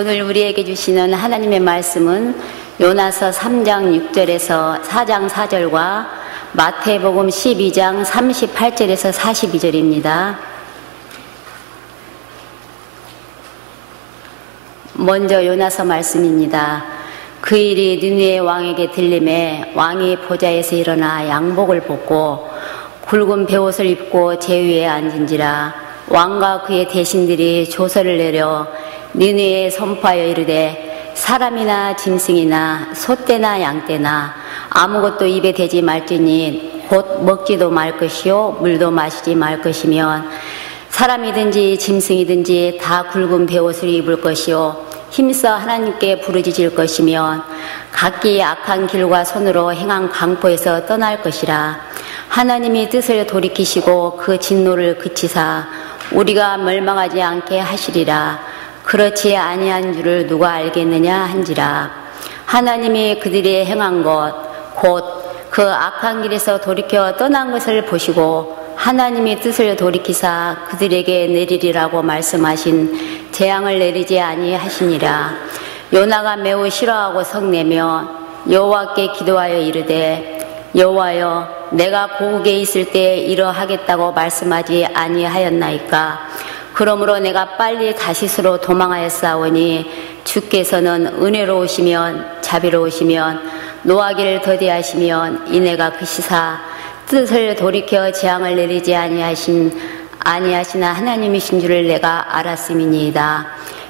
오늘 우리에게 주시는 하나님의 말씀은 요나서 3장 6절에서 4장 4절과 마태복음 12장 38절에서 42절입니다. 먼저 요나서 말씀입니다. 그 일이 느느웨 왕에게 들림에 왕이 보좌에서 일어나 양복을 벗고 굵은 베옷을 입고 제위에 앉은지라. 왕과 그의 대신들이 조서를 내려 느느웨에 선포하여 이르되 사람이나 짐승이나 소떼나 양떼나 아무것도 입에 대지 말지니 곧 먹지도 말 것이요 물도 마시지 말 것이면 사람이든지 짐승이든지 다 굵은 베옷을 입을 것이요 힘써 하나님께 부르짖을 것이면 각기 악한 길과 손으로 행한 강포에서 떠날 것이라. 하나님이 뜻을 돌이키시고 그 진노를 그치사 우리가 멸망하지 않게 하시리라. 그렇지 아니한 줄을 누가 알겠느냐 한지라. 하나님이 그들이 행한 것 곧 그 악한 길에서 돌이켜 떠난 것을 보시고 하나님이 뜻을 돌이키사 그들에게 내리리라고 말씀하신 재앙을 내리지 아니하시니라. 요나가 매우 싫어하고 성내며 여호와께 기도하여 이르되 여호와여 내가 고국에 있을 때 이러하겠다고 말씀하지 아니하였나이까. 그러므로 내가 빨리 다시스로 도망하였사오니 주께서는 은혜로우시면 자비로우시면 노하기를 더디하시면 이내가 그시사 뜻을 돌이켜 재앙을 내리지 아니하시나 하나님이신 줄을 내가 알았음이니이다.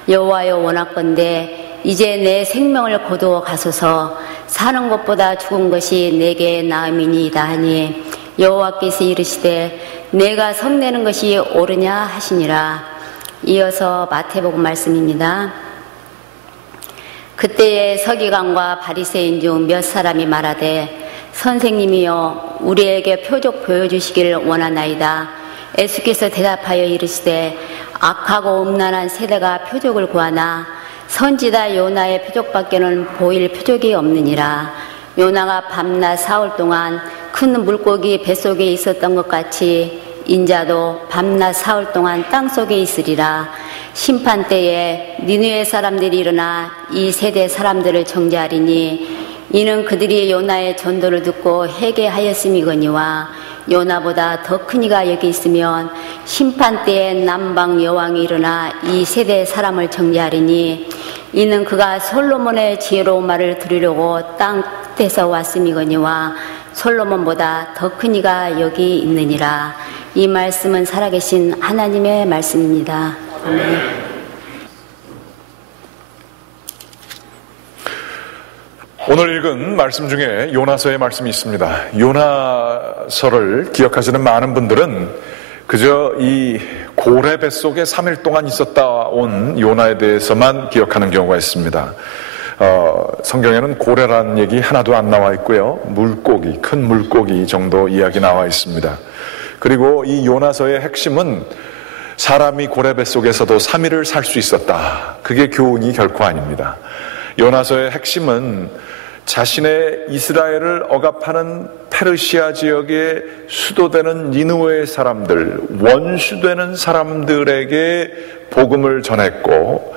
여호와여 원하건대 이제 내 생명을 거두어 가소서. 사는 것보다 죽은 것이 내게 나음이니이다 하니 여호와께서 이르시되 내가 성내는 것이 옳으냐 하시니라. 이어서 마태복음 말씀입니다. 그때에 서기관과 바리새인 중 몇 사람이 말하되 선생님이여 우리에게 표적 보여주시기를 원하나이다. 예수께서 대답하여 이르시되 악하고 음란한 세대가 표적을 구하나 선지자 요나의 표적밖에는 보일 표적이 없느니라. 요나가 밤낮 사흘 동안 큰 물고기 뱃속에 있었던 것 같이 인자도 밤낮 사흘 동안 땅속에 있으리라. 심판 때에 니느웨 사람들이 일어나 이 세대 사람들을 정죄하리니 이는 그들이 요나의 전도를 듣고 회개하였음이거니와 요나보다 더 큰 이가 여기 있으면 심판 때에 남방 여왕이 일어나 이 세대 사람을 정죄하리니 이는 그가 솔로몬의 지혜로운 말을 들으려고 땅 끝에서 왔음이거니와 솔로몬보다 더 큰 이가 여기 있느니라. 이 말씀은 살아계신 하나님의 말씀입니다. 아멘. 오늘 읽은 말씀 중에 요나서의 말씀이 있습니다. 요나서를 기억하시는 많은 분들은 그저 이 고래 뱃속에 3일 동안 있었다 온 요나에 대해서만 기억하는 경우가 있습니다. 성경에는 고래라는 얘기 하나도 안 나와 있고요. 물고기, 큰 물고기 정도 이야기 나와 있습니다. 그리고 이 요나서의 핵심은 사람이 고래 뱃속에서도 3일을 살 수 있었다. 그게 교훈이 결코 아닙니다. 요나서의 핵심은 자신의 이스라엘을 억압하는 페르시아 지역의 수도되는 니느웨 사람들, 원수되는 사람들에게 복음을 전했고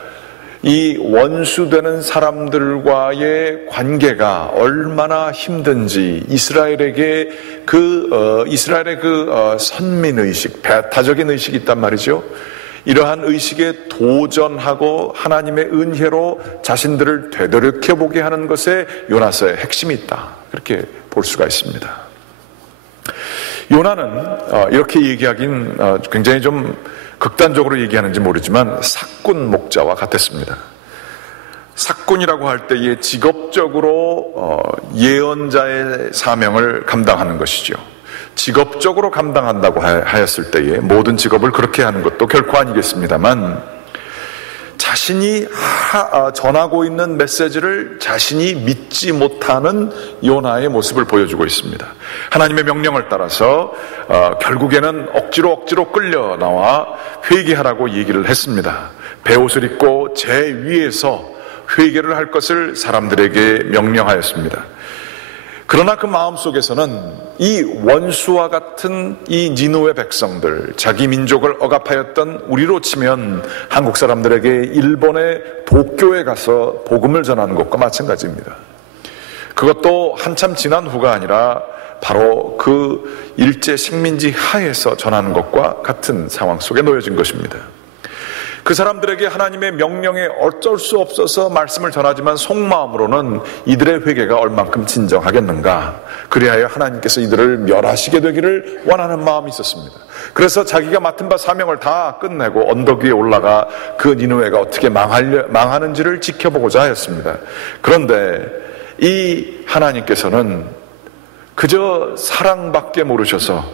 이 원수되는 사람들과의 관계가 얼마나 힘든지 이스라엘에게 이스라엘의 선민의식, 배타적인 의식이 있단 말이죠. 이러한 의식에 도전하고 하나님의 은혜로 자신들을 되돌이켜보게 하는 것에 요나서의 핵심이 있다. 그렇게 볼 수가 있습니다. 요나는 이렇게 얘기하긴 굉장히 좀 극단적으로 얘기하는지 모르지만 사꾼 목자와 같았습니다. 사꾼이라고 할 때에 직업적으로 예언자의 사명을 감당하는 것이죠. 직업적으로 감당한다고 하였을 때에 모든 직업을 그렇게 하는 것도 결코 아니겠습니다만 자신이 전하고 있는 메시지를 자신이 믿지 못하는 요나의 모습을 보여주고 있습니다. 하나님의 명령을 따라서 결국에는 억지로 끌려 나와 회개하라고 얘기를 했습니다. 베옷을 입고 제 위에서 회개를 할 것을 사람들에게 명령하였습니다. 그러나 그 마음속에서는 이 원수와 같은 이 니느웨 백성들, 자기 민족을 억압하였던 우리로 치면 한국 사람들에게 일본의 도쿄에 가서 복음을 전하는 것과 마찬가지입니다. 그것도 한참 지난 후가 아니라 바로 그 일제 식민지 하에서 전하는 것과 같은 상황 속에 놓여진 것입니다. 그 사람들에게 하나님의 명령에 어쩔 수 없어서 말씀을 전하지만 속마음으로는 이들의 회개가 얼만큼 진정하겠는가, 그리하여 하나님께서 이들을 멸하시게 되기를 원하는 마음이 있었습니다. 그래서 자기가 맡은 바 사명을 다 끝내고 언덕 위에 올라가 그 니느웨가 어떻게 망하는지를 지켜보고자 하였습니다. 그런데 이 하나님께서는 그저 사랑밖에 모르셔서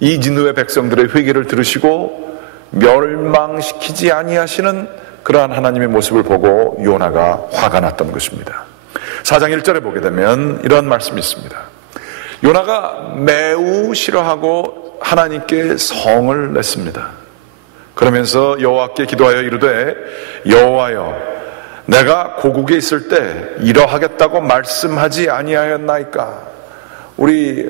이 니느웨 백성들의 회개를 들으시고 멸망시키지 아니하시는 그러한 하나님의 모습을 보고 요나가 화가 났던 것입니다. 4장 1절에 보게 되면 이런 말씀이 있습니다. 요나가 매우 싫어하고 하나님께 성을 냈습니다. 그러면서 여호와께 기도하여 이르되, 여호와여, 내가 고국에 있을 때 이러하겠다고 말씀하지 아니하였나이까? 우리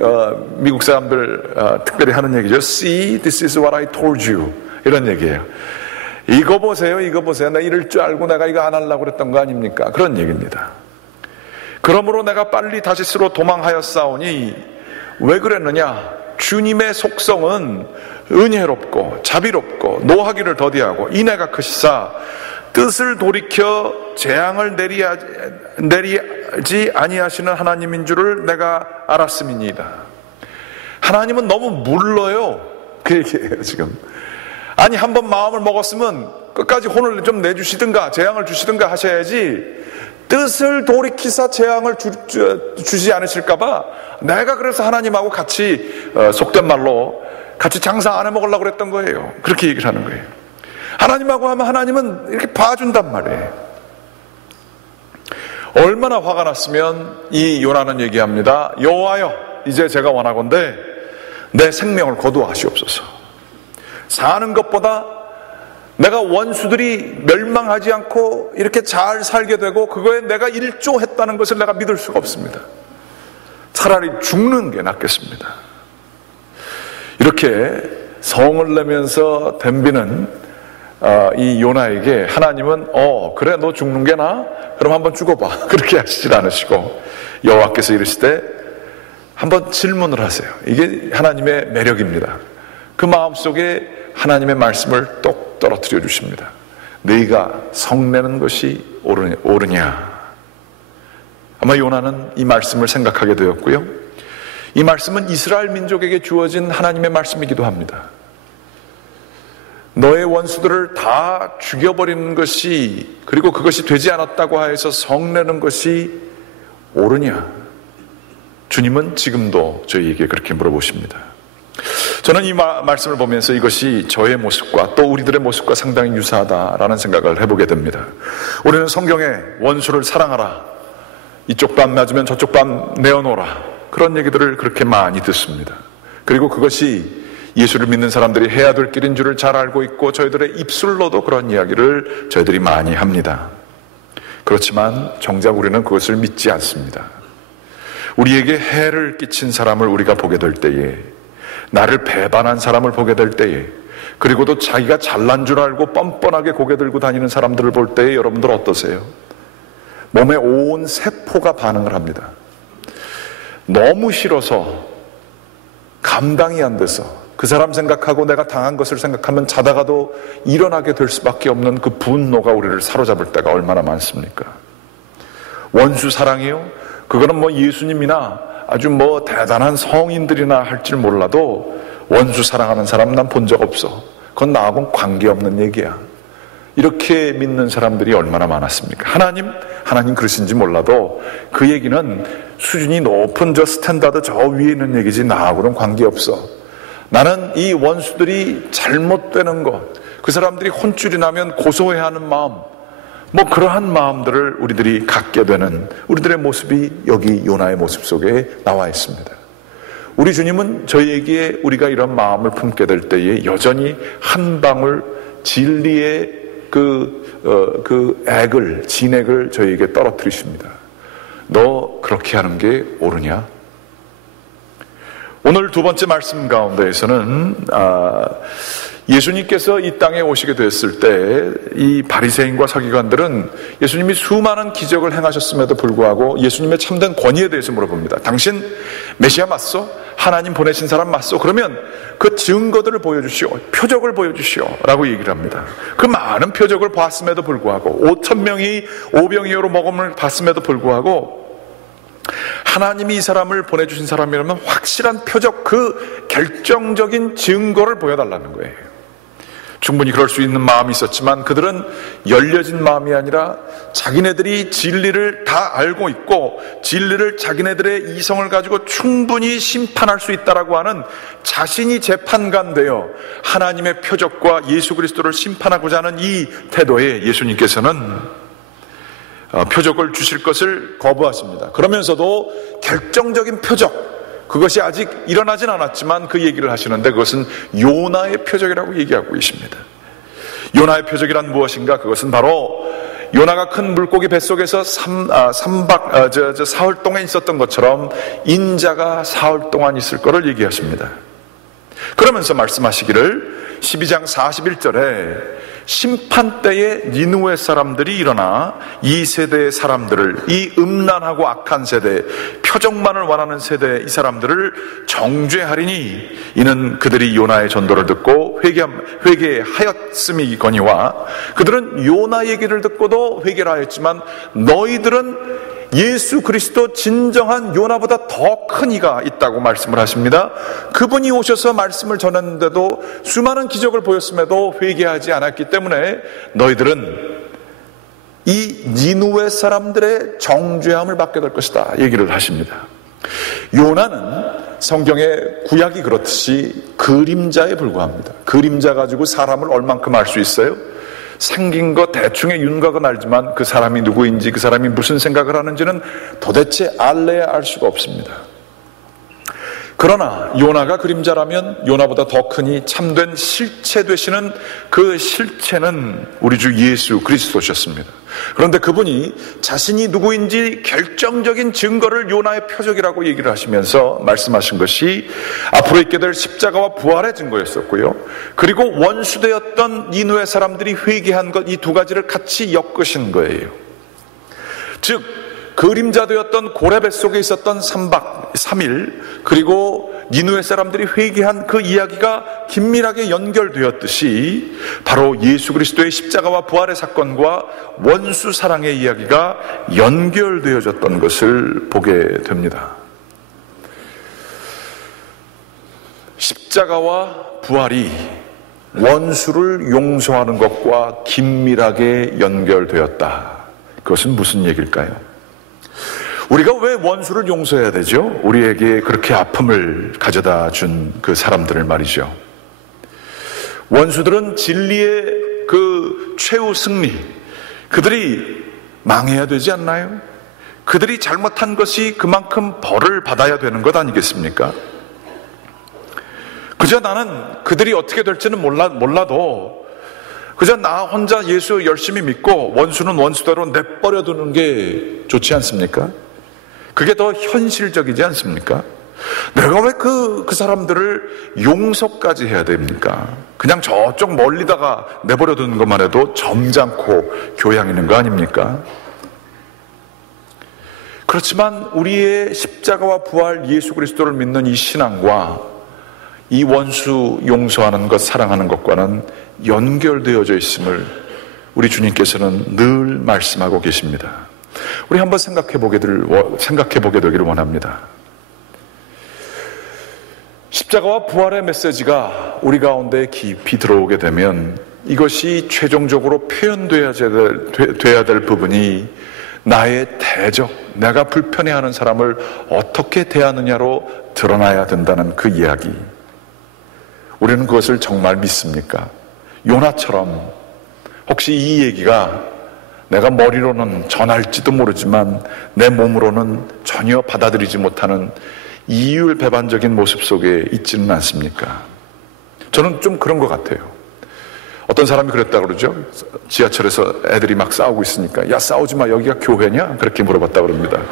미국 사람들 특별히 하는 얘기죠. See, this is what I told you. 이런 얘기예요. 이거 보세요, 이거 보세요. 나 이럴 줄 알고 내가 이거 안 하려고 그랬던 거 아닙니까? 그런 얘기입니다. 그러므로 내가 빨리 다시스로 도망하였사오니 왜 그랬느냐? 주님의 속성은 은혜롭고 자비롭고 노하기를 더디하고 인애가 크시사 뜻을 돌이켜 재앙을 내리지 아니하시는 하나님인 줄을 내가 알았음이니이다. 하나님은 너무 물러요. 그 얘기예요 지금. 아니, 한번 마음을 먹었으면 끝까지 혼을 좀 내주시든가 재앙을 주시든가 하셔야지, 뜻을 돌이키사 재앙을 주지 않으실까봐 내가 그래서 하나님하고 같이 속된 말로 같이 장사 안 해먹으려고 그랬던 거예요. 그렇게 얘기를 하는 거예요. 하나님하고 하면 하나님은 이렇게 봐준단 말이에요. 얼마나 화가 났으면 이 요나는 얘기합니다. 여호와여, 이제 제가 원하건대 내 생명을 거두하시옵소서. 사는 것보다 내가 원수들이 멸망하지 않고 이렇게 잘 살게 되고 그거에 내가 일조했다는 것을 내가 믿을 수가 없습니다. 차라리 죽는 게 낫겠습니다. 이렇게 성을 내면서 덤비는 이 요나에게 하나님은 그래, 너 죽는 게 나아? 그럼 한번 죽어봐. 그렇게 하시질 않으시고 여호와께서 이르시되 한번 질문을 하세요. 이게 하나님의 매력입니다. 그 마음속에 하나님의 말씀을 똑 떨어뜨려 주십니다. 너희가 성내는 것이 옳으냐? 아마 요나는 이 말씀을 생각하게 되었고요. 이 말씀은 이스라엘 민족에게 주어진 하나님의 말씀이기도 합니다. 너의 원수들을 다 죽여버리는 것이, 그리고 그것이 되지 않았다고 하여서 성내는 것이 옳으냐? 주님은 지금도 저희에게 그렇게 물어보십니다. 저는 이 말씀을 보면서 이것이 저의 모습과 또 우리들의 모습과 상당히 유사하다라는 생각을 해보게 됩니다. 우리는 성경에 원수를 사랑하라, 이쪽 반 맞으면 저쪽 반 내어놓으라, 그런 얘기들을 그렇게 많이 듣습니다. 그리고 그것이 예수를 믿는 사람들이 해야 될 길인 줄을 잘 알고 있고 저희들의 입술로도 그런 이야기를 저희들이 많이 합니다. 그렇지만 정작 우리는 그것을 믿지 않습니다. 우리에게 해를 끼친 사람을 우리가 보게 될 때에, 나를 배반한 사람을 보게 될 때에, 그리고도 자기가 잘난 줄 알고 뻔뻔하게 고개 들고 다니는 사람들을 볼 때에 여러분들 어떠세요? 몸의 온 세포가 반응을 합니다. 너무 싫어서, 감당이 안 돼서, 그 사람 생각하고 내가 당한 것을 생각하면 자다가도 일어나게 될 수밖에 없는 그 분노가 우리를 사로잡을 때가 얼마나 많습니까? 원수 사랑이요? 그거는 뭐 예수님이나 아주 뭐 대단한 성인들이나 할지 몰라도 원수 사랑하는 사람 난 본 적 없어. 그건 나하고는 관계없는 얘기야. 이렇게 믿는 사람들이 얼마나 많았습니까? 하나님 그러신지 몰라도 그 얘기는 수준이 높은 저 스탠다드 저 위에 있는 얘기지 나하고는 관계없어. 나는 이 원수들이 잘못되는 것, 그 사람들이 혼쭐이 나면 고소해야 하는 마음, 뭐 그러한 마음들을 우리들이 갖게 되는 우리들의 모습이 여기 요나의 모습 속에 나와 있습니다. 우리 주님은 저희에게 우리가 이런 마음을 품게 될 때에 여전히 한 방울 진리의 진액을 저희에게 떨어뜨리십니다. 너 그렇게 하는 게 옳으냐? 오늘 두 번째 말씀 가운데에서는 예수님께서 이 땅에 오시게 됐을 때 이 바리새인과 서기관들은 예수님이 수많은 기적을 행하셨음에도 불구하고 예수님의 참된 권위에 대해서 물어봅니다. 당신 메시아 맞소? 하나님 보내신 사람 맞소? 그러면 그 증거들을 보여주시오, 표적을 보여주시오 라고 얘기를 합니다. 그 많은 표적을 봤음에도 불구하고 5,000명이 오병이어로 먹음을 봤음에도 불구하고 하나님이 이 사람을 보내주신 사람이라면 확실한 표적, 그 결정적인 증거를 보여달라는 거예요. 충분히 그럴 수 있는 마음이 있었지만 그들은 열려진 마음이 아니라 자기네들이 진리를 다 알고 있고 진리를 자기네들의 이성을 가지고 충분히 심판할 수 있다라고 하는 자신이 재판관 되어 하나님의 표적과 예수 그리스도를 심판하고자 하는 이 태도에 예수님께서는 표적을 주실 것을 거부하십니다. 그러면서도 결정적인 표적, 그것이 아직 일어나진 않았지만 그 얘기를 하시는데 그것은 요나의 표적이라고 얘기하고 계십니다. 요나의 표적이란 무엇인가? 그것은 바로 요나가 큰 물고기 뱃속에서 사흘 동안 있었던 것처럼 인자가 사흘 동안 있을 것을 얘기하십니다. 그러면서 말씀하시기를 12장 41절에 심판 때에 니느웨 사람들이 일어나 이 세대의 사람들을, 이 음란하고 악한 세대, 표적만을 원하는 세대 이 사람들을 정죄하리니 이는 그들이 요나의 전도를 듣고 회개하였음이거니와 그들은 요나 얘기를 듣고도 회개를 하였지만 너희들은 예수 그리스도 진정한 요나보다 더 큰 이가 있다고 말씀을 하십니다. 그분이 오셔서 말씀을 전했는데도 수많은 기적을 보였음에도 회개하지 않았기 때문에 너희들은 이 니느웨 사람들의 정죄함을 받게 될 것이다 얘기를 하십니다. 요나는 성경의 구약이 그렇듯이 그림자에 불과합니다. 그림자 가지고 사람을 얼만큼 알 수 있어요? 생긴 거 대충의 윤곽은 알지만 그 사람이 누구인지, 그 사람이 무슨 생각을 하는지는 도대체 알래야 알 수가 없습니다. 그러나 요나가 그림자라면 요나보다 더 크니 참된 실체 되시는 그 실체는 우리 주 예수 그리스도셨습니다. 그런데 그분이 자신이 누구인지 결정적인 증거를 요나의 표적이라고 얘기를 하시면서 말씀하신 것이 앞으로 있게 될 십자가와 부활의 증거였었고요. 그리고 원수되었던 니느웨 사람들이 회개한 것, 이 두 가지를 같이 엮으신 거예요. 즉 그림자 되었던 고래 뱃속에 있었던 3박 3일 그리고 니느웨 사람들이 회개한 그 이야기가 긴밀하게 연결되었듯이 바로 예수 그리스도의 십자가와 부활의 사건과 원수 사랑의 이야기가 연결되어졌던 것을 보게 됩니다. 십자가와 부활이 원수를 용서하는 것과 긴밀하게 연결되었다. 그것은 무슨 얘기일까요? 우리가 왜 원수를 용서해야 되죠? 우리에게 그렇게 아픔을 가져다 준 그 사람들을 말이죠. 원수들은 진리의 그 최후 승리, 그들이 망해야 되지 않나요? 그들이 잘못한 것이 그만큼 벌을 받아야 되는 것 아니겠습니까? 그저 나는 그들이 어떻게 될지는 몰라도 그저 나 혼자 예수 열심히 믿고 원수는 원수대로 내버려 두는 게 좋지 않습니까? 그게 더 현실적이지 않습니까? 내가 왜 그 사람들을 용서까지 해야 됩니까? 그냥 저쪽 멀리다가 내버려 두는 것만 해도 점잖고 교양 있는 거 아닙니까? 그렇지만 우리의 십자가와 부활 예수 그리스도를 믿는 이 신앙과 이 원수 용서하는 것, 사랑하는 것과는 연결되어져 있음을 우리 주님께서는 늘 말씀하고 계십니다. 우리 한번 생각해 보게 되기를 원합니다. 십자가와 부활의 메시지가 우리 가운데 깊이 들어오게 되면 이것이 최종적으로 표현돼야 될 부분이 나의 대적, 내가 불편해하는 사람을 어떻게 대하느냐로 드러나야 된다는 그 이야기. 우리는 그것을 정말 믿습니까? 요나처럼 혹시 이 얘기가 내가 머리로는 전할지도 모르지만 내 몸으로는 전혀 받아들이지 못하는 이율배반적인 모습 속에 있지는 않습니까? 저는 좀 그런 것 같아요. 어떤 사람이 그랬다고 그러죠. 지하철에서 애들이 막 싸우고 있으니까 야 싸우지 마, 여기가 교회냐? 그렇게 물어봤다고 그럽니다.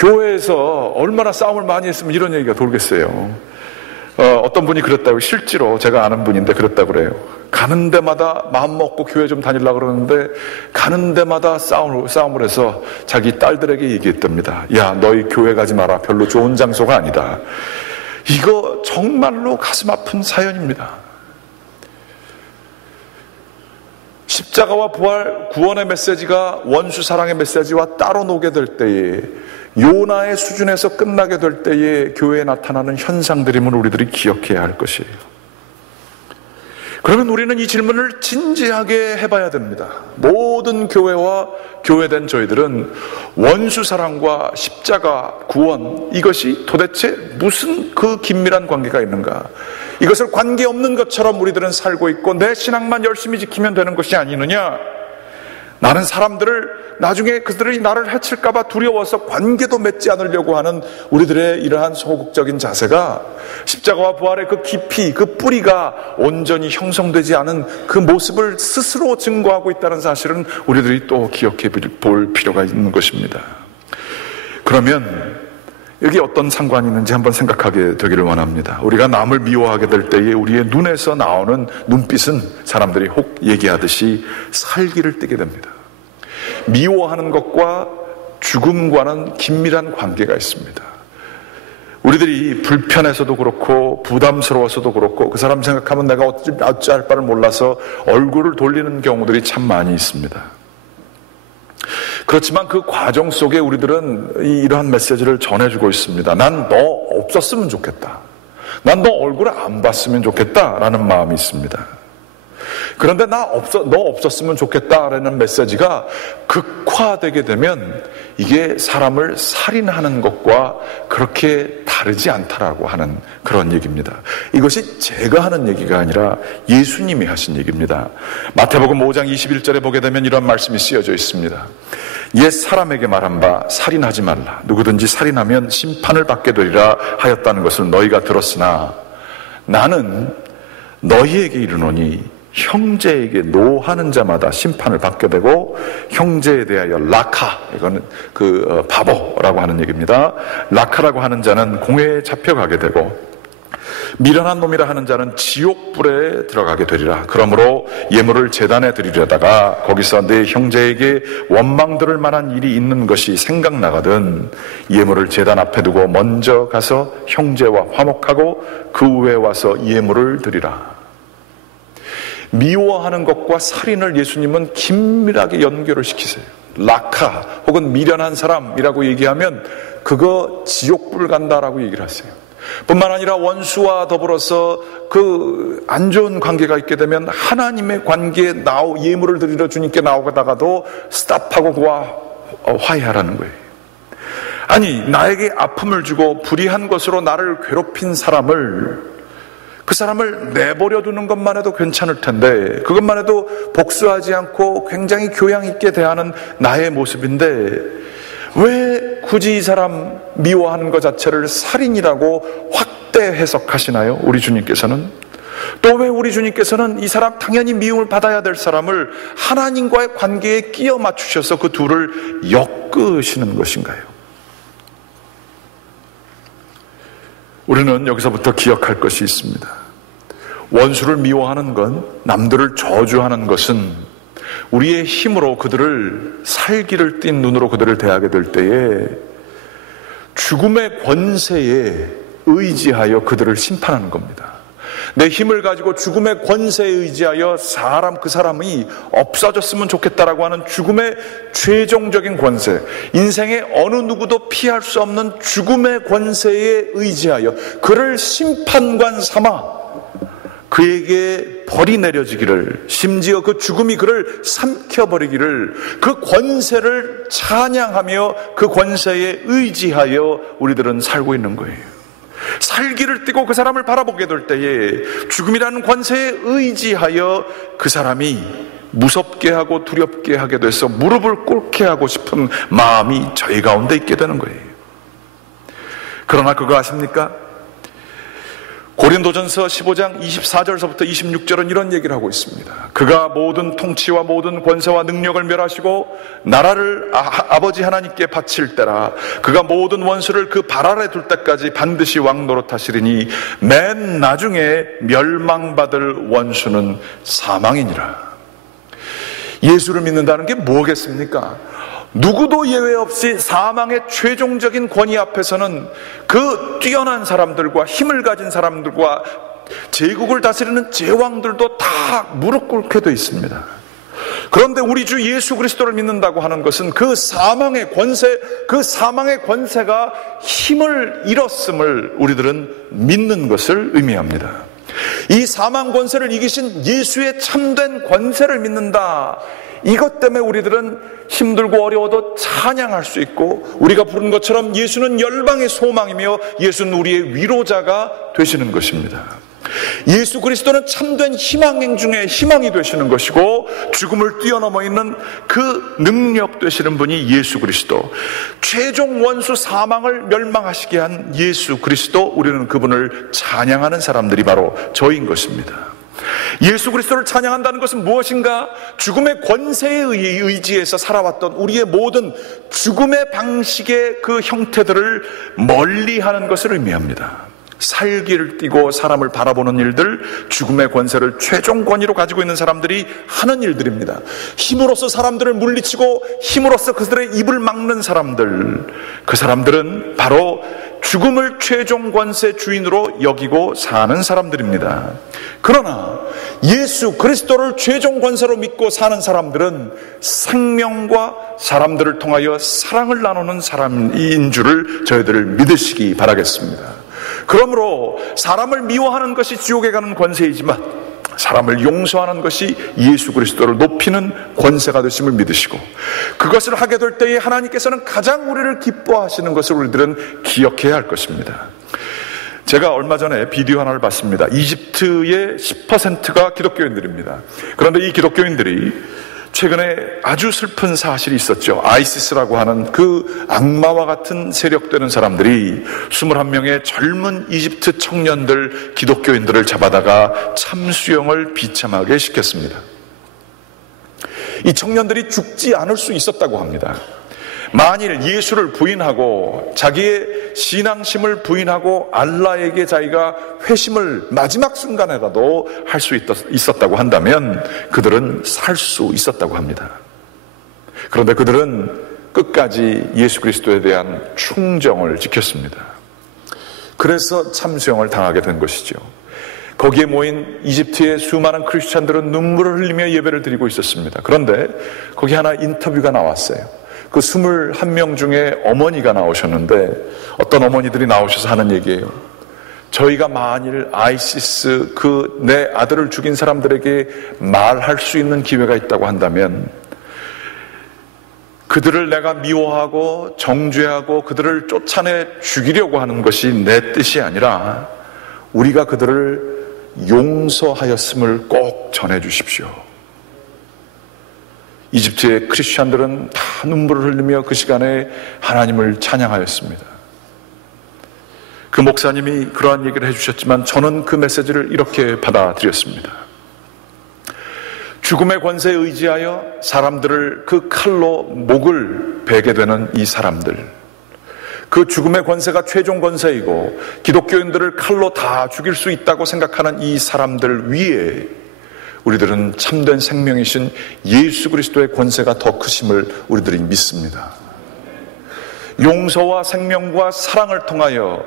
교회에서 얼마나 싸움을 많이 했으면 이런 얘기가 돌겠어요. 어떤 분이 그랬다고, 실제로 제가 아는 분인데 그랬다고 그래요. 가는 데마다 마음 먹고 교회 좀 다니려고 그러는데 가는 데마다 싸움을 해서 자기 딸들에게 얘기했답니다. 야, 너희 교회 가지 마라. 별로 좋은 장소가 아니다. 이거 정말로 가슴 아픈 사연입니다. 십자가와 부활, 구원의 메시지가 원수 사랑의 메시지와 따로 노게 될 때에, 요나의 수준에서 끝나게 될 때에 교회에 나타나는 현상들임을 우리들이 기억해야 할 것이에요. 그러면 우리는 이 질문을 진지하게 해봐야 됩니다. 모든 교회와 교회된 저희들은 원수 사랑과 십자가, 구원, 이것이 도대체 무슨 그 긴밀한 관계가 있는가? 이것을 관계없는 것처럼 우리들은 살고 있고 내 신앙만 열심히 지키면 되는 것이 아니느냐? 나는 사람들을 나중에 그들이 나를 해칠까봐 두려워서 관계도 맺지 않으려고 하는 우리들의 이러한 소극적인 자세가 십자가와 부활의 그 깊이, 그 뿌리가 온전히 형성되지 않은 그 모습을 스스로 증거하고 있다는 사실은 우리들이 또 기억해 볼 필요가 있는 것입니다. 그러면 여기 어떤 상관이 있는지 한번 생각하게 되기를 원합니다. 우리가 남을 미워하게 될 때에 우리의 눈에서 나오는 눈빛은 사람들이 혹 얘기하듯이 살기를 띠게 됩니다. 미워하는 것과 죽음과는 긴밀한 관계가 있습니다. 우리들이 불편해서도 그렇고 부담스러워서도 그렇고 그 사람 생각하면 내가 어찌할 바를 몰라서 얼굴을 돌리는 경우들이 참 많이 있습니다. 그렇지만 그 과정 속에 우리들은 이러한 메시지를 전해주고 있습니다. 난 너 없었으면 좋겠다. 난 너 얼굴을 안 봤으면 좋겠다라는 마음이 있습니다. 그런데 너 없었으면 좋겠다라는 메시지가 극화되게 되면 이게 사람을 살인하는 것과 그렇게 다르지 않다라고 하는 그런 얘기입니다. 이것이 제가 하는 얘기가 아니라 예수님이 하신 얘기입니다. 마태복음 5장 21절에 보게 되면 이런 말씀이 쓰여져 있습니다. 옛 사람에게 말한 바 살인하지 말라. 누구든지 살인하면 심판을 받게 되리라 하였다는 것을 너희가 들었으나 나는 너희에게 이르노니 형제에게 노하는 자마다 심판을 받게 되고 형제에 대하여 라카, 이거는 바보라고 하는 얘기입니다. 라카라고 하는 자는 공회에 잡혀가게 되고 미련한 놈이라 하는 자는 지옥불에 들어가게 되리라. 그러므로 예물을 제단에 드리려다가 거기서 내 형제에게 원망들을 만한 일이 있는 것이 생각나거든 예물을 제단 앞에 두고 먼저 가서 형제와 화목하고 그 후에 와서 예물을 드리라. 미워하는 것과 살인을 예수님은 긴밀하게 연결을 시키세요. 라카 혹은 미련한 사람이라고 얘기하면 그거 지옥불 간다라고 얘기를 하세요. 뿐만 아니라 원수와 더불어서 그 안 좋은 관계가 있게 되면 하나님의 관계에 예물을 드리러 주님께 나오다가도 스탑하고 그와 화해하라는 거예요. 아니, 나에게 아픔을 주고 불의한 것으로 나를 괴롭힌 그 사람을 내버려 두는 것만 해도 괜찮을 텐데 그것만 해도 복수하지 않고 굉장히 교양 있게 대하는 나의 모습인데 왜 굳이 이 사람 미워하는 것 자체를 살인이라고 확대 해석하시나요? 우리 주님께서는. 또 왜 우리 주님께서는 이 사람 당연히 미움을 받아야 될 사람을 하나님과의 관계에 끼워 맞추셔서 그 둘을 엮으시는 것인가요? 우리는 여기서부터 기억할 것이 있습니다. 원수를 미워하는 건, 남들을 저주하는 것은 우리의 힘으로 그들을 살기를 띤 눈으로 그들을 대하게 될 때에 죽음의 권세에 의지하여 그들을 심판하는 겁니다. 내 힘을 가지고 죽음의 권세에 의지하여 그 사람이 없어졌으면 좋겠다라고 하는 죽음의 최종적인 권세, 인생의 어느 누구도 피할 수 없는 죽음의 권세에 의지하여 그를 심판관 삼아 그에게 벌이 내려지기를, 심지어 그 죽음이 그를 삼켜버리기를, 그 권세를 찬양하며 그 권세에 의지하여 우리들은 살고 있는 거예요. 살기를 띠고 그 사람을 바라보게 될 때에 죽음이라는 권세에 의지하여 그 사람이 무섭게 하고 두렵게 하게 돼서 무릎을 꿇게 하고 싶은 마음이 저희 가운데 있게 되는 거예요. 그러나 그거 아십니까? 고린도전서 15장 24절서부터 26절은 이런 얘기를 하고 있습니다. 그가 모든 통치와 모든 권세와 능력을 멸하시고 나라를 아버지 하나님께 바칠 때라. 그가 모든 원수를 그 발 아래 둘 때까지 반드시 왕노릇하시리니 맨 나중에 멸망받을 원수는 사망이니라. 예수를 믿는다는 게 뭐겠습니까? 누구도 예외 없이 사망의 최종적인 권위 앞에서는 그 뛰어난 사람들과 힘을 가진 사람들과 제국을 다스리는 제왕들도 다 무릎 꿇게 되어 있습니다. 그런데 우리 주 예수 그리스도를 믿는다고 하는 것은 그 사망의 권세가 힘을 잃었음을 우리들은 믿는 것을 의미합니다. 이 사망 권세를 이기신 예수의 참된 권세를 믿는다. 이것 때문에 우리들은 힘들고 어려워도 찬양할 수 있고, 우리가 부른 것처럼 예수는 열방의 소망이며 예수는 우리의 위로자가 되시는 것입니다. 예수 그리스도는 참된 희망행 중에 희망이 되시는 것이고, 죽음을 뛰어넘어 있는 그 능력 되시는 분이 예수 그리스도, 최종 원수 사망을 멸망하시게 한 예수 그리스도, 우리는 그분을 찬양하는 사람들이 바로 저인 것입니다. 예수 그리스도를 찬양한다는 것은 무엇인가? 죽음의 권세에 의지해서 살아왔던 우리의 모든 죽음의 방식의 그 형태들을 멀리하는 것을 의미합니다. 살기를 띠고 사람을 바라보는 일들, 죽음의 권세를 최종 권위로 가지고 있는 사람들이 하는 일들입니다. 힘으로써 사람들을 물리치고 힘으로써 그들의 입을 막는 사람들, 그 사람들은 바로 죽음을 최종 권세 주인으로 여기고 사는 사람들입니다. 그러나 예수 그리스도를 최종 권세로 믿고 사는 사람들은 생명과 사람들을 통하여 사랑을 나누는 사람인 줄을 저희들을 믿으시기 바라겠습니다. 그러므로 사람을 미워하는 것이 지옥에 가는 권세이지만 사람을 용서하는 것이 예수 그리스도를 높이는 권세가 되심을 믿으시고, 그것을 하게 될 때에 하나님께서는 가장 우리를 기뻐하시는 것을 우리들은 기억해야 할 것입니다. 제가 얼마 전에 비디오 하나를 봤습니다. 이집트의 10%가 기독교인들입니다. 그런데 이 기독교인들이 최근에 아주 슬픈 사실이 있었죠. 아이시스라고 하는 그 악마와 같은 세력되는 사람들이 21명의 젊은 이집트 청년들, 기독교인들을 잡아다가 참수형을 비참하게 시켰습니다. 이 청년들이 죽지 않을 수 있었다고 합니다. 만일 예수를 부인하고 자기의 신앙심을 부인하고 알라에게 자기가 회심을 마지막 순간에라도 할 수 있었다고 한다면 그들은 살 수 있었다고 합니다. 그런데 그들은 끝까지 예수 그리스도에 대한 충정을 지켰습니다. 그래서 참수형을 당하게 된 것이죠. 거기에 모인 이집트의 수많은 크리스찬들은 눈물을 흘리며 예배를 드리고 있었습니다. 그런데 거기 하나 인터뷰가 나왔어요. 그 21명 중에 어머니가 나오셨는데, 어떤 어머니들이 나오셔서 하는 얘기예요. 저희가 만일 아이시스 내 아들을 죽인 사람들에게 말할 수 있는 기회가 있다고 한다면 그들을 내가 미워하고 정죄하고 그들을 쫓아내 죽이려고 하는 것이 내 뜻이 아니라 우리가 그들을 용서하였음을 꼭 전해 주십시오. 이집트의 크리스찬들은 다 눈물을 흘리며 그 시간에 하나님을 찬양하였습니다. 그 목사님이 그러한 얘기를 해주셨지만 저는 그 메시지를 이렇게 받아들였습니다. 죽음의 권세에 의지하여 사람들을 그 칼로 목을 베게 되는 이 사람들, 그 죽음의 권세가 최종 권세이고 기독교인들을 칼로 다 죽일 수 있다고 생각하는 이 사람들 위에 우리들은 참된 생명이신 예수 그리스도의 권세가 더 크심을 우리들이 믿습니다. 용서와 생명과 사랑을 통하여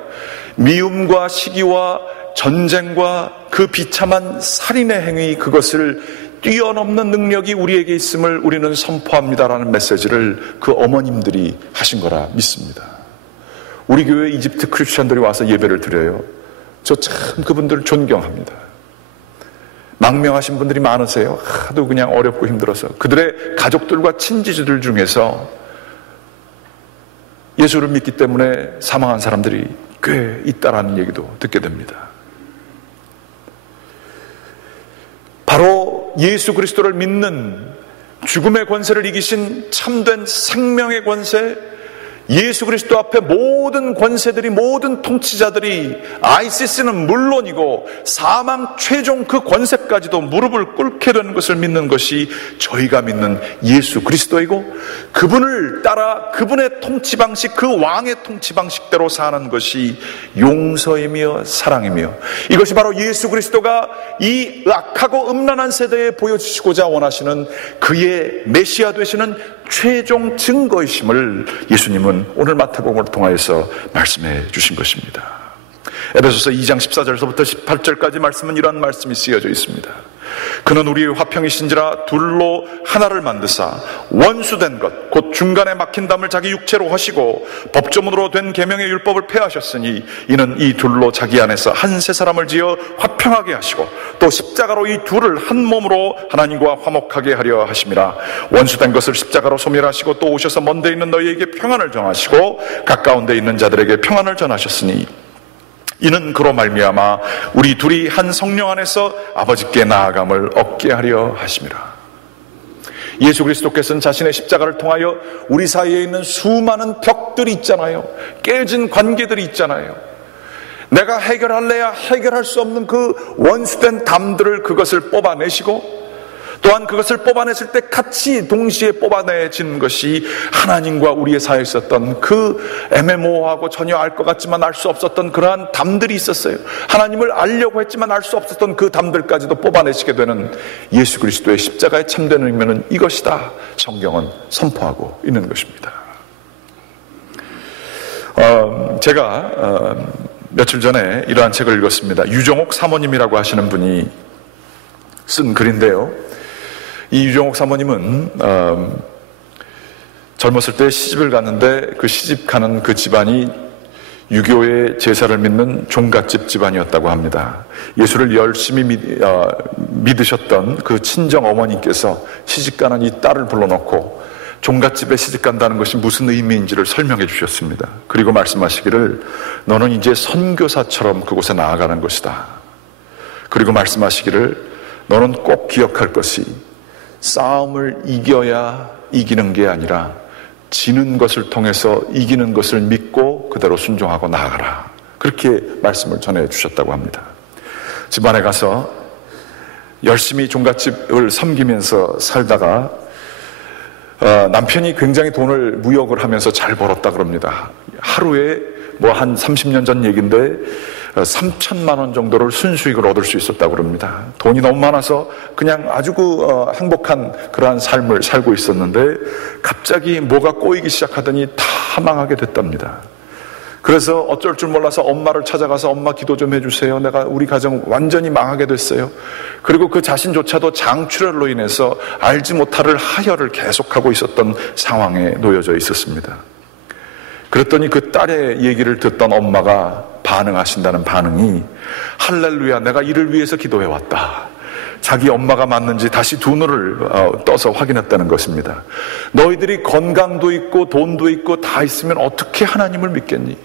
미움과 시기와 전쟁과 그 비참한 살인의 행위, 그것을 뛰어넘는 능력이 우리에게 있음을 우리는 선포합니다라는 메시지를 그 어머님들이 하신 거라 믿습니다. 우리 교회 이집트 크리스천들이 와서 예배를 드려요. 저 참 그분들을 존경합니다. 망명하신 분들이 많으세요. 하도 그냥 어렵고 힘들어서 그들의 가족들과 친지들 중에서 예수를 믿기 때문에 사망한 사람들이 꽤 있다라는 얘기도 듣게 됩니다. 바로 예수 그리스도를 믿는, 죽음의 권세를 이기신 참된 생명의 권세, 예수 그리스도 앞에 모든 권세들이, 모든 통치자들이, ICC는 물론이고 사망 최종 그 권세까지도 무릎을 꿇게 되는 것을 믿는 것이 저희가 믿는 예수 그리스도이고, 그분을 따라 그분의 통치 방식, 그 왕의 통치 방식대로 사는 것이 용서이며 사랑이며, 이것이 바로 예수 그리스도가 이 악하고 음란한 세대에 보여주시고자 원하시는 그의 메시아 되시는 최종 증거이심을 예수님은 오늘 마태복음을 통하여서 말씀해 주신 것입니다. 에베소서 2장 14절에서부터 18절까지 말씀은 이러한 말씀이 쓰여져 있습니다. 그는 우리의 화평이신지라 둘로 하나를 만드사 원수된 것 곧 중간에 막힌 담을 자기 육체로 하시고 법조문으로 된 계명의 율법을 폐하셨으니 이는 이 둘로 자기 안에서 한 세 사람을 지어 화평하게 하시고 또 십자가로 이 둘을 한 몸으로 하나님과 화목하게 하려 하심이라. 원수된 것을 십자가로 소멸하시고 또 오셔서 먼데 있는 너희에게 평안을 정하시고 가까운 데 있는 자들에게 평안을 전하셨으니 이는 그로 말미암아 우리 둘이 한 성령 안에서 아버지께 나아감을 얻게 하려 하심이라. 예수 그리스도께서는 자신의 십자가를 통하여 우리 사이에 있는 수많은 벽들이 있잖아요. 깨진 관계들이 있잖아요. 내가 해결할래야 해결할 수 없는 그 원수된 담들을, 그것을 뽑아내시고 또한 그것을 뽑아냈을 때 같이 동시에 뽑아내지는 것이 하나님과 우리의 사이에 있었던 그 애매모호하고 전혀 알 것 같지만 알 수 없었던 그러한 담들이 있었어요. 하나님을 알려고 했지만 알 수 없었던 그 담들까지도 뽑아내시게 되는 예수 그리스도의 십자가의 참된 의미는 이것이다, 성경은 선포하고 있는 것입니다. 제가 며칠 전에 이러한 책을 읽었습니다. 유정옥 사모님이라고 하시는 분이 쓴 글인데요, 이 유정옥 사모님은 젊었을 때 시집을 갔는데 그 시집 가는 그 집안이 유교의 제사를 믿는 종갓집 집안이었다고 합니다. 예수를 열심히 믿으셨던 그 친정 어머니께서 시집가는 이 딸을 불러놓고 종갓집에 시집간다는 것이 무슨 의미인지를 설명해 주셨습니다. 그리고 말씀하시기를 너는 이제 선교사처럼 그곳에 나아가는 것이다. 그리고 말씀하시기를 너는 꼭 기억할 것이 싸움을 이겨야 이기는 게 아니라 지는 것을 통해서 이기는 것을 믿고 그대로 순종하고 나아가라. 그렇게 말씀을 전해 주셨다고 합니다. 집안에 가서 열심히 종갓집을 섬기면서 살다가 남편이 굉장히 돈을 무역을 하면서 잘 벌었다 그럽니다. 하루에 뭐 한 30년 전 얘기인데 3천만 원 정도를 순수익을 얻을 수 있었다고 그럽니다. 돈이 너무 많아서 그냥 아주 행복한 그러한 삶을 살고 있었는데 갑자기 뭐가 꼬이기 시작하더니 다 망하게 됐답니다. 그래서 어쩔 줄 몰라서 엄마를 찾아가서 엄마 기도 좀 해주세요. 우리 가정 완전히 망하게 됐어요. 그리고 그 자신조차도 장출혈로 인해서 알지 못할 하혈을 계속하고 있었던 상황에 놓여져 있었습니다. 그랬더니 그 딸의 얘기를 듣던 엄마가 반응하신다는 반응이 할렐루야, 내가 이를 위해서 기도해왔다. 자기 엄마가 맞는지 다시 두 눈을 떠서 확인했다는 것입니다. 너희들이 건강도 있고 돈도 있고 다 있으면 어떻게 하나님을 믿겠니?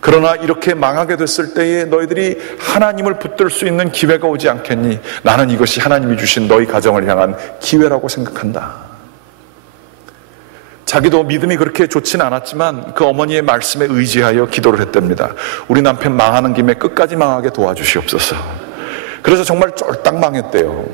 그러나 이렇게 망하게 됐을 때에 너희들이 하나님을 붙들 수 있는 기회가 오지 않겠니? 나는 이것이 하나님이 주신 너희 가정을 향한 기회라고 생각한다. 자기도 믿음이 그렇게 좋지는 않았지만 그 어머니의 말씀에 의지하여 기도를 했답니다. 우리 남편 망하는 김에 끝까지 망하게 도와주시옵소서. 그래서 정말 쫄딱 망했대요.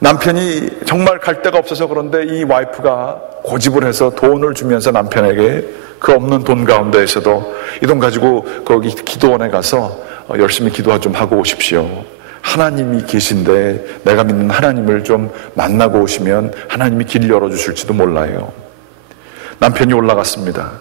남편이 정말 갈 데가 없어서 그런데 이 와이프가 고집을 해서 돈을 주면서 남편에게 그 없는 돈 가운데에서도 이 돈 가지고 거기 기도원에 가서 열심히 기도 좀 하고 오십시오. 하나님이 계신데 내가 믿는 하나님을 좀 만나고 오시면 하나님이 길 열어주실지도 몰라요. 남편이 올라갔습니다.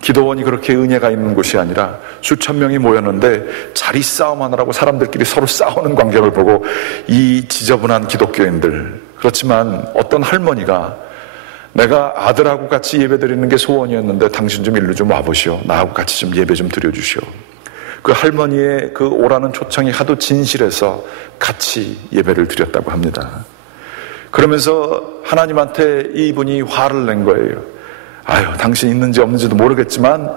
기도원이 그렇게 은혜가 있는 곳이 아니라 수천 명이 모였는데 자리 싸움하느라고 사람들끼리 서로 싸우는 광경을 보고 이 지저분한 기독교인들, 그렇지만 어떤 할머니가 내가 아들하고 같이 예배드리는 게 소원이었는데 당신 좀 일로 좀 와보시오. 나하고 같이 좀 예배 좀 드려주시오. 그 할머니의 그 오라는 초청이 하도 진실해서 같이 예배를 드렸다고 합니다. 그러면서 하나님한테 이분이 화를 낸 거예요. 아유, 당신 있는지 없는지도 모르겠지만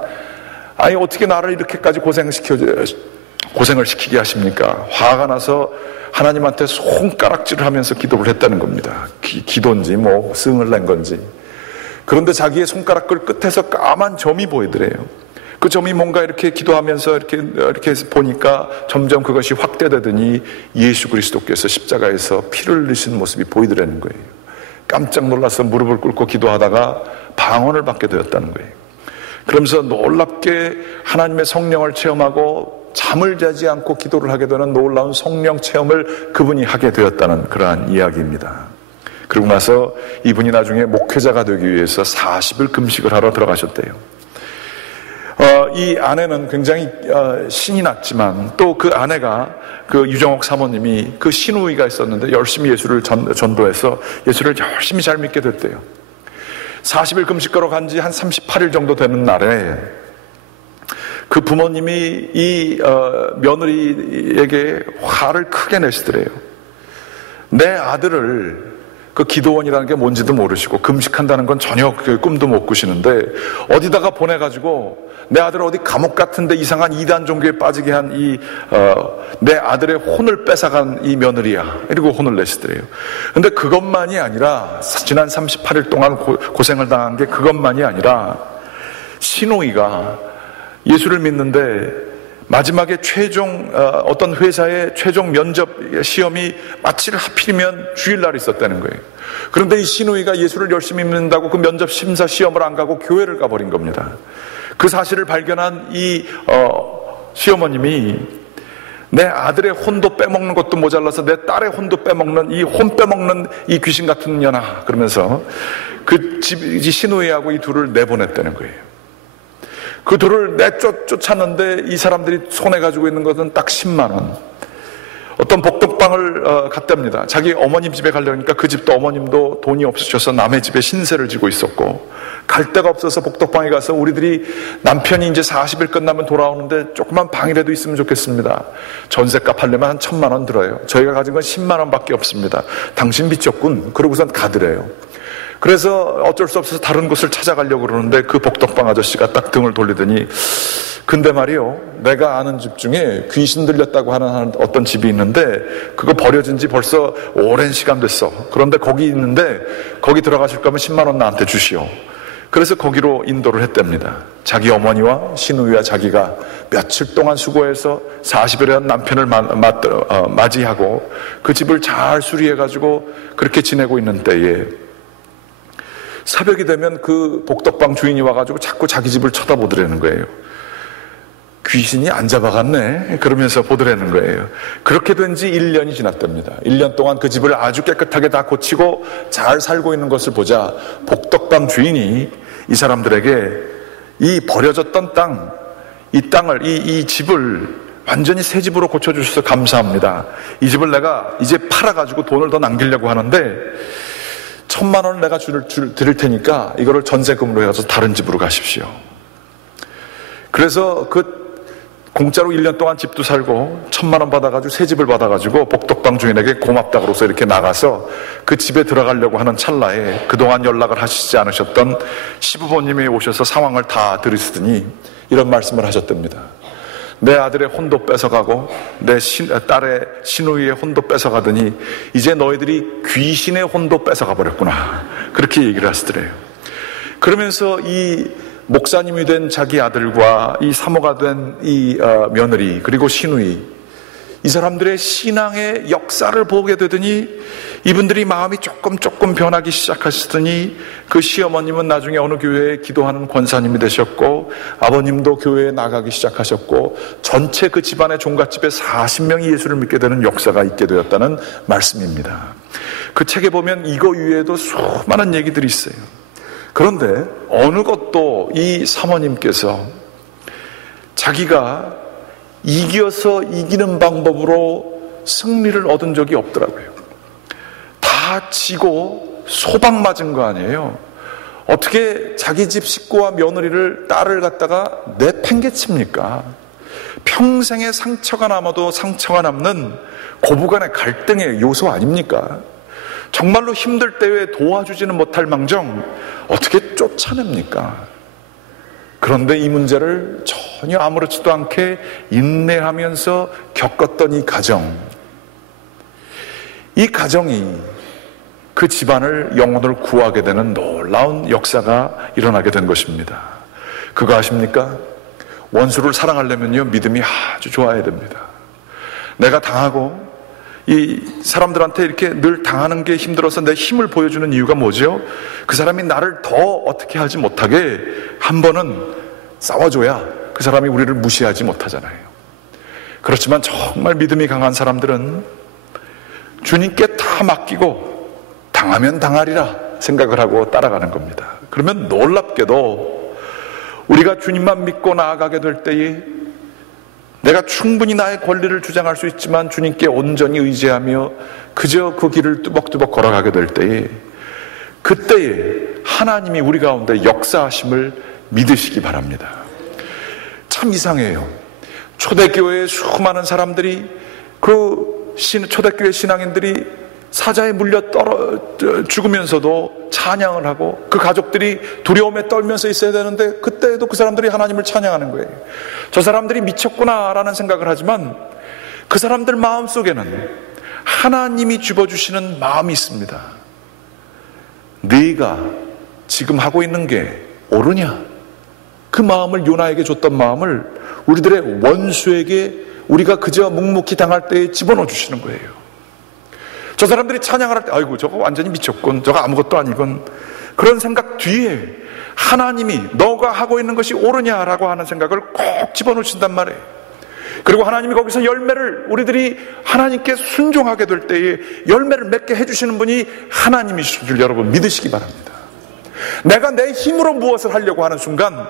아니 어떻게 나를 이렇게까지 고생을 시키게 하십니까? 화가 나서 하나님한테 손가락질을 하면서 기도를 했다는 겁니다. 기도인지 뭐 승을 낸 건지. 그런데 자기의 손가락을 끝에서 까만 점이 보이더래요. 그 점이 뭔가 이렇게 기도하면서 이렇게 보니까 점점 그것이 확대되더니 예수 그리스도께서 십자가에서 피를 흘리시는 모습이 보이더라는 거예요. 깜짝 놀라서 무릎을 꿇고 기도하다가 방언을 받게 되었다는 거예요. 그러면서 놀랍게 하나님의 성령을 체험하고 잠을 자지 않고 기도를 하게 되는 놀라운 성령 체험을 그분이 하게 되었다는 그러한 이야기입니다. 그러고 나서 이분이 나중에 목회자가 되기 위해서 40일 금식을 하러 들어가셨대요. 이 아내는 굉장히 신이 났지만 또 그 아내가 그 유정옥 사모님이 그 신우이가 있었는데 열심히 예수를 전도해서 예수를 열심히 잘 믿게 됐대요. 40일 금식하러 간 지 한 38일 정도 되는 날에 그 부모님이 이 며느리에게 화를 크게 내시더래요. 내 아들을 그 기도원이라는 게 뭔지도 모르시고 금식한다는 건 전혀 그 꿈도 못 꾸시는데 어디다가 보내가지고 내 아들을 어디 감옥 같은데 이상한 이단 종교에 빠지게 한 내 아들의 혼을 뺏어간 이 며느리야, 이러고 혼을 내시더래요. 근데 그것만이 아니라 지난 38일 동안 고생을 당한 게 그것만이 아니라 신우이가 예수를 믿는데 마지막에 최종 어떤 회사의 최종 면접 시험이 마칠 하필이면 주일날이 있었다는 거예요. 그런데 이 신우이가 예수를 열심히 믿는다고 그 면접 심사 시험을 안 가고 교회를 가버린 겁니다. 그 사실을 발견한 이 시어머님이 내 아들의 혼도 빼먹는 것도 모자라서 내 딸의 혼도 빼먹는 이 혼 빼먹는 이 귀신 같은 년아, 그러면서 그 신우이하고 이 둘을 내보냈다는 거예요. 그 둘을 쫓았는데 이 사람들이 손에 가지고 있는 것은 딱 10만 원. 어떤 복덕방을 갔답니다. 자기 어머님 집에 가려니까 그 집도 어머님도 돈이 없으셔서 남의 집에 신세를 지고 있었고 갈 데가 없어서 복덕방에 가서 우리들이 남편이 이제 40일 끝나면 돌아오는데 조그만 방이라도 있으면 좋겠습니다. 전셋값 하려면 한 1,000만 원 들어요. 저희가 가진 건 10만 원밖에 없습니다. 당신 미쳤군. 그러고선 가더래요. 그래서 어쩔 수 없어서 다른 곳을 찾아가려고 그러는데 그 복덕방 아저씨가 딱 등을 돌리더니 근데 말이요, 내가 아는 집 중에 귀신 들렸다고 하는 어떤 집이 있는데 그거 버려진 지 벌써 오랜 시간 됐어. 그런데 거기 있는데 거기 들어가실 거면 10만 원 나한테 주시오. 그래서 거기로 인도를 했답니다. 자기 어머니와 신우이와 자기가 며칠 동안 수고해서 40일에 한 남편을 맞이하고 그 집을 잘 수리해가지고 그렇게 지내고 있는 때에 새벽이 되면 그 복덕방 주인이 와가지고 자꾸 자기 집을 쳐다보더라는 거예요. 귀신이 안 잡아갔네 그러면서 보더라는 거예요. 그렇게 된 지 1년이 지났답니다. 1년 동안 그 집을 아주 깨끗하게 다 고치고 잘 살고 있는 것을 보자 복덕방 주인이 이 사람들에게 이 버려졌던 땅, 이 땅을, 이 집을 완전히 새 집으로 고쳐주셔서 감사합니다. 이 집을 내가 이제 팔아가지고 돈을 더 남기려고 하는데 1,000만 원을 내가 드릴 테니까 이거를 전세금으로 해서 다른 집으로 가십시오. 그래서 그 공짜로 1년 동안 집도 살고 1,000만 원 받아가지고 새 집을 받아가지고 복덕방 주인에게 고맙다 그러서 이렇게 나가서 그 집에 들어가려고 하는 찰나에 그동안 연락을 하시지 않으셨던 시부모님이 오셔서 상황을 다 들으시더니 이런 말씀을 하셨답니다. 내 아들의 혼도 뺏어가고 내 딸의 신우이의 혼도 뺏어가더니 이제 너희들이 귀신의 혼도 뺏어가 버렸구나. 그렇게 얘기를 하시더래요. 그러면서 이 목사님이 된 자기 아들과 이 사모가 된 이 며느리 그리고 신우이, 이 사람들의 신앙의 역사를 보게 되더니 이분들이 마음이 조금 변하기 시작하시더니 그 시어머님은 나중에 어느 교회에 기도하는 권사님이 되셨고 아버님도 교회에 나가기 시작하셨고 전체 그 집안의 종갓집에 40명이 예수를 믿게 되는 역사가 있게 되었다는 말씀입니다. 그 책에 보면 이거 위에도 수많은 얘기들이 있어요. 그런데 어느 것도 이 사모님께서 자기가 이겨서 이기는 방법으로 승리를 얻은 적이 없더라고요. 다 지고 소박 맞은 거 아니에요. 어떻게 자기 집 식구와 며느리를, 딸을 갖다가 내팽개칩니까? 평생의 상처가 남아도 상처가 남는 고부간의 갈등의 요소 아닙니까? 정말로 힘들 때에 도와주지는 못할 망정 어떻게 쫓아냅니까? 그런데 이 문제를 전혀 아무렇지도 않게 인내하면서 겪었던 이 가정이 그 집안을 영혼을 구하게 되는 놀라운 역사가 일어나게 된 것입니다. 그거 아십니까? 원수를 사랑하려면요, 믿음이 아주 좋아야 됩니다. 내가 당하고 이 사람들한테 이렇게 늘 당하는 게 힘들어서 내 힘을 보여주는 이유가 뭐죠? 그 사람이 나를 더 어떻게 하지 못하게 한 번은 싸워줘야 그 사람이 우리를 무시하지 못하잖아요. 그렇지만 정말 믿음이 강한 사람들은 주님께 다 맡기고 당하면 당하리라 생각을 하고 따라가는 겁니다. 그러면 놀랍게도 우리가 주님만 믿고 나아가게 될 때에 내가 충분히 나의 권리를 주장할 수 있지만 주님께 온전히 의지하며 그저 그 길을 뚜벅뚜벅 걸어가게 될 때에 그때에 하나님이 우리 가운데 역사하심을 믿으시기 바랍니다. 참 이상해요. 초대교회의 수많은 사람들이 초대교회 신앙인들이 사자에 물려 죽으면서도 찬양을 하고 그 가족들이 두려움에 떨면서 있어야 되는데 그때에도 그 사람들이 하나님을 찬양하는 거예요. 저 사람들이 미쳤구나라는 생각을 하지만 그 사람들 마음속에는 하나님이 집어주시는 마음이 있습니다. 네가 지금 하고 있는 게 옳으냐? 그 마음을 요나에게 줬던 마음을 우리들의 원수에게 우리가 그저 묵묵히 당할 때에 집어넣어 주시는 거예요. 저 사람들이 찬양을 할 때 아이고 저거 완전히 미쳤군, 저거 아무것도 아니군, 그런 생각 뒤에 하나님이 너가 하고 있는 것이 옳으냐라고 하는 생각을 꼭 집어넣으신단 말이에요. 그리고 하나님이 거기서 열매를 우리들이 하나님께 순종하게 될 때에 열매를 맺게 해주시는 분이 하나님이신 줄 여러분 믿으시기 바랍니다. 내가 내 힘으로 무엇을 하려고 하는 순간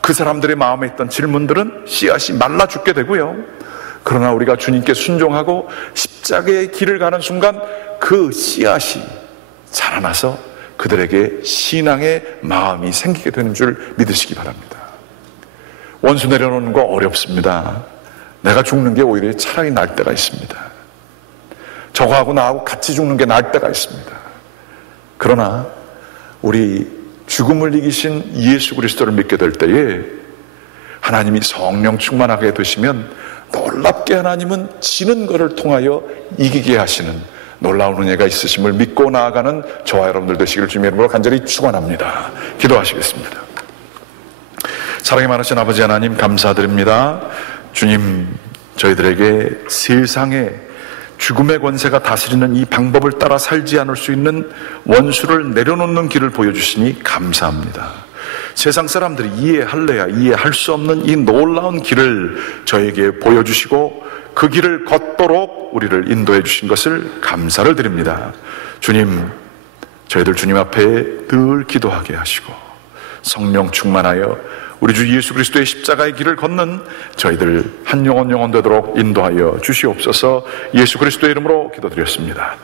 그 사람들의 마음에 있던 질문들은 씨앗이 말라 죽게 되고요. 그러나 우리가 주님께 순종하고 십자가의 길을 가는 순간 그 씨앗이 자라나서 그들에게 신앙의 마음이 생기게 되는 줄 믿으시기 바랍니다. 원수 내려놓는 거 어렵습니다. 내가 죽는 게 오히려 차라리 나을 때가 있습니다. 저거하고 나하고 같이 죽는 게 나을 때가 있습니다. 그러나 우리 죽음을 이기신 예수 그리스도를 믿게 될 때에 하나님이 성령 충만하게 되시면 놀랍게 하나님은 지는 것을 통하여 이기게 하시는 놀라운 은혜가 있으심을 믿고 나아가는 저와 여러분들 되시기를 주님의 이름으로 간절히 축원합니다. 기도하시겠습니다. 사랑이 많으신 아버지 하나님 감사드립니다. 주님, 저희들에게 세상에 죽음의 권세가 다스리는 이 방법을 따라 살지 않을 수 있는 원수를 내려놓는 길을 보여주시니 감사합니다. 세상 사람들이 이해할래야 이해할 수 없는 이 놀라운 길을 저에게 보여주시고 그 길을 걷도록 우리를 인도해 주신 것을 감사를 드립니다. 주님, 저희들 주님 앞에 늘 기도하게 하시고 성령 충만하여 우리 주 예수 그리스도의 십자가의 길을 걷는 저희들 한 영혼 되도록 인도하여 주시옵소서. 예수 그리스도의 이름으로 기도드렸습니다.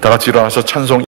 다 같이 일어나서 찬송